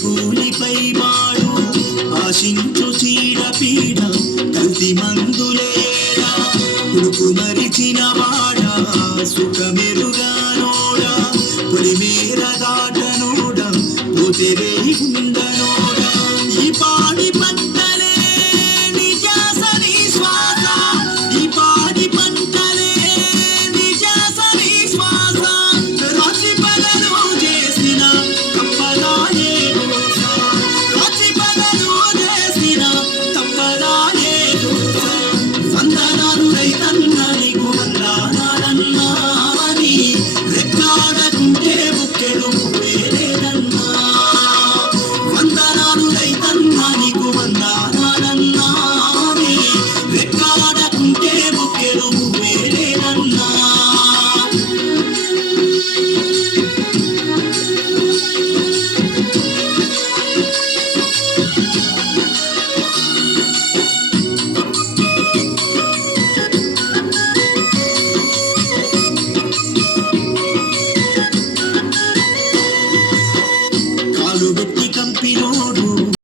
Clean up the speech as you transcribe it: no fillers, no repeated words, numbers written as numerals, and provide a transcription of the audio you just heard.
కూలిపై వాడు ఆశించు చీడ పీడ కల్తీ మందులేడా కుడుకు మరిచిన వాడా సుఖమెరుగానోడా పొలిమేర దాటనోడా పోతే ఉండనోడా ఈ పాడి పంటలే నిజాసరి శ్వాస ఈ పాడి పంటలే నిజాసరి శ్వాస రాత్రి పగలు చేసిన తప్పదాయే దోస రాత్రి పగలు చేసిన తప్పదాయే దోస వందనాలు రైతన్న నీకు వందనాలన్నా అని రెక్కాడకుంటే బుక్కెడు ముప్పేలేదన్నా వందనాలు రైతన్న నీకు వందనాలన్నా అని రెక్కాడకుంటే బుక్కెడు ముప్పేలేదన్నా కాలు పెట్టి కంపిలో